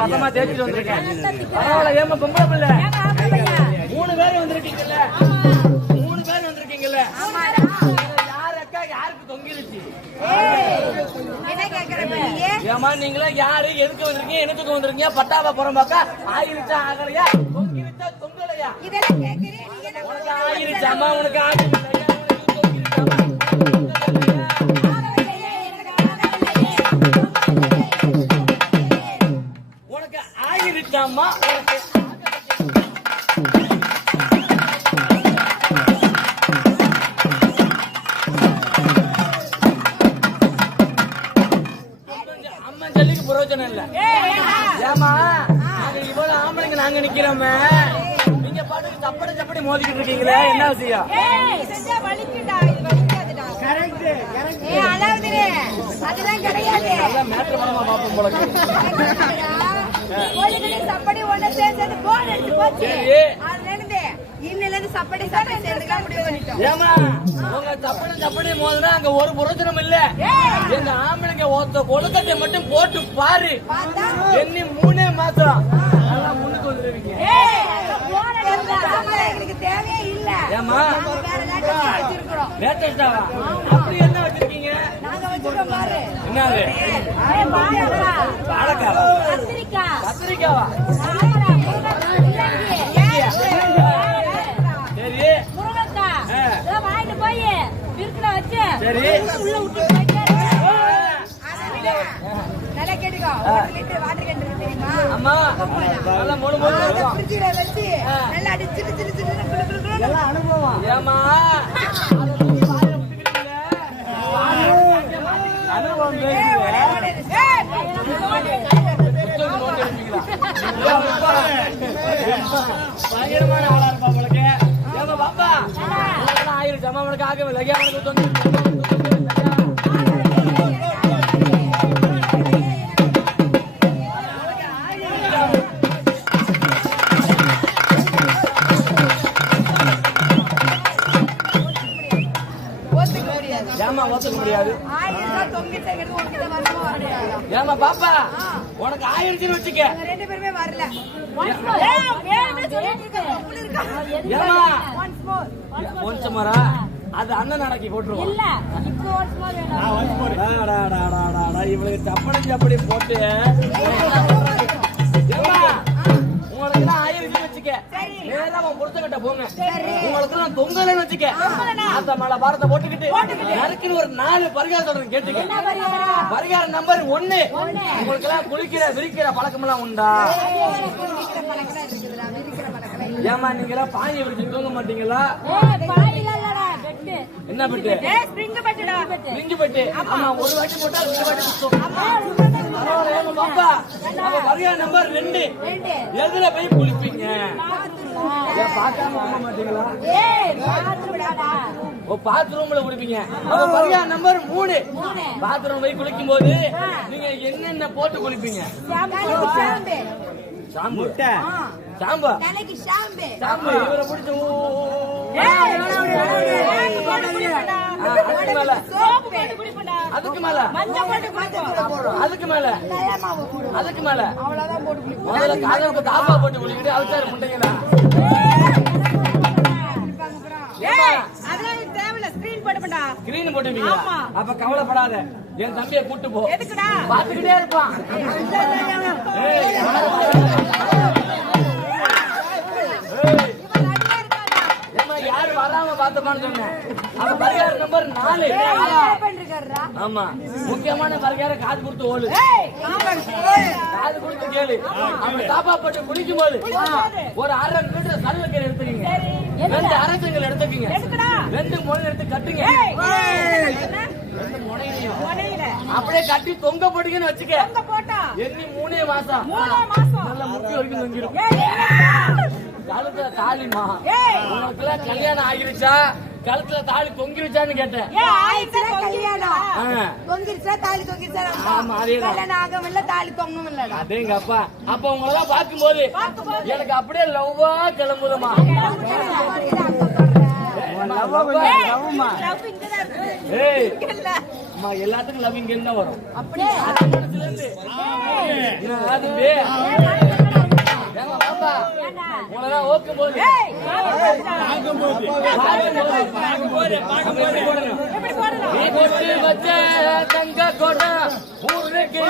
வசமா தேய்ச்சிட்டு வந்திருக்கேன். பரவாயில்ல, ஏமா பொம்பளை பிள்ளை 3 பேர் வந்திருக்கீங்கல்ல, 3 பேர் வந்திருக்கீங்கல்ல, யார் அக்கா யாருக்கு தொங்கிருச்சு? ஏமா நீங்களா யாரு, எதுக்கு வந்திருக்கீங்க, என்னத்துக்கு வந்திருக்கீங்க? பட்டாவா புறம்பாக்கா ஆயிருச்சா ஆகலையா, தொங்கிருச்சா தொங்கலையா? உனக்கு ஆயிருச்சாமா, உனக்கு ஆயிருச்சா, உனக்கு ஆயிருச்சாமா? அம்மா ஜல்லிக்கு பிரயோஜனம் இல்ல. ஏமா இவ்வளவு ஆம்பளைங்க நாங்க நிக்கிறோமே, நீங்க பாட்டுக்கு சப்படி மோதிக்கிட்டு இருக்கீங்களே, என்ன விஷயம்? மேட்ரு பண்ணமா பாப்போம் போல. சப்படி ஒண்ணு சேர்ந்து போன் எடுத்து போச்சு. சப்படி சேர்ந்துக்கலாம் முடிவு பண்ணிட்டோம். ஏமா உங்க சப்படி மோதுனா அங்க ஒரு பிரயோஜனம் இல்ல. எங்க ஆம்பளைங்க ஒருத்த கொழுக்கட்டை மட்டும் போட்டு பாரு, எண்ணி 3 மாசம் நல்லா முன்னுக்கு வந்துருவீங்க. எங்களுக்கு தேவையே இல்ல. ஏமா லேட்டஸ்டாவா? அப்படி என்ன வச்சிருக்கீங்க? நாங்க வச்சிருக்கோம் பாரு. என்னது? வாழைக்காவா? கத்திரிக்காவா? சரி வாங்கிட்டு போய் இருக்குல வச்சு சரி உள்ள விட்டு நல்லா கேட்டுக்கோ. 1 லிட்டர் வாட்டர் கேன் இருக்கு தெரியுமா? அம்மா நல்லா மூணு ஃப்ரிட்ஜ்ல வச்சு நல்லா அடி சிறு சிறு சிறு குளு எல்லாம் அனுபவம். ஏமா அனுபவம் பயங்கரமான ஆளா இருப்பா உங்களுக்கு. ஏமா பாப்பா ஆயிருச்சு அம்மா, உனக்கு ஆகவில்லை, உனக்கு தொந்து ஏமா ஒத்துக்க முடியாது. ஏமா பாப்பா உனக்கு ஆயிருச்சுன்னு வச்சுக்க. 2 பேருமே வரல. ஒன்ஸ் மோரா அது அண்ணன் நடக்கி போட்டுருவோம். இவளுக்கு சப்படி போட்டு உங்களுக்கு ஆயிருச்சுன்னு வச்சுக்க. நேரா புருஷங்கிட்ட போங்க. உங்களுக்கு நான் தொங்கலன்னு வச்சுக்க. அந்த மலை பாரத்தை போட்டுக்கிட்டு நறுக்குன்னு ஒரு 4 பரிகாரம் சொல்றேன் கேட்டுக்க. பரிகாரம் நம்பர் 1, உங்களுக்கு எல்லாம் குளிக்கிற விரிக்கிற பழக்கம் எல்லாம் உண்டா? ஏமா நீங்க எல்லாம் பாயை விரிச்சு தூங்க மாட்டீங்களா? என்ன பெட்டு? Spring bed. ஆமா, ஒரு வாட்டி போட்டா 2 வாட்டி பரவாயில்ல, ஏங்க பாப்பா. அப்ப பரிகார நம்பர் 2. எதுல போய் குளிப்பீங்க? ஏன் பார்க்காம வாங்க மாட்டீங்களா? ஓ, பாத்ரூம்ல குளிப்பீங்க. அப்ப பரிகார நம்பர் 3. பாத்ரூம் போய் குளிக்கும் போது நீங்க என்னென்ன போட்டு குளிப்பீங்க? ஷாம்பு. ஷாம்பு. ஷாம்பு. இவரை பிடிச்ச அதுக்கு மேல அதுக்கு மேல அதுக்கு மேல முதல்ல காதலுக்கு தாப்பா போட்டு குளிக்கிட்டு அவச்சாரு முட்டைங்களா? ஸ்கிரீன் போட்டுப்பீங்களா? அப்ப கவலைப்படாத, என் தம்பியை கூட்டு போ, பாத்துக்கிட்டே இருப்பான். யாரு வராம பார்த்தோமான்னு சொன்னேன். அப்ப பரிகார நம்பர் 4. ஆமா, முக்கியமான பரிகாரம் காது கொடுத்து ஓடு. காது கொடுத்து கேளு. அவங்க தாப்பா போட்டு குளிக்கும் போது ஒரு 1/2 மீட்டர் சல்லக்கரை எடுத்துக்கீங்க, 2 அரசங்கள் எடுத்துக்கீங்க, 2 முனை எடுத்து கட்டுங்க. 2 முனையிலையும் அப்படியே கட்டி தொங்க போட்டீங்கன்னு வச்சுக்க. எண்ணி 3 மாசம் நல்ல முட்டி வரைக்கும் தொங்கிடும். கழுத்துல தாலிமா, உனக்குள்ள கல்யாணம் ஆகிருச்சா? கழுத்துல தாலி தொங்கிருச்சான்னு கேட்டேன். அதேங்க அப்பா. அப்ப உங்களெல்லாம் பார்க்கும் போது எனக்கு அப்படியே லவ்வா கிளம்புதமா. எல்லாத்துக்கும் லவ் இங்க என்ன வரும்? தங்க கோட்டை ஊருக்கு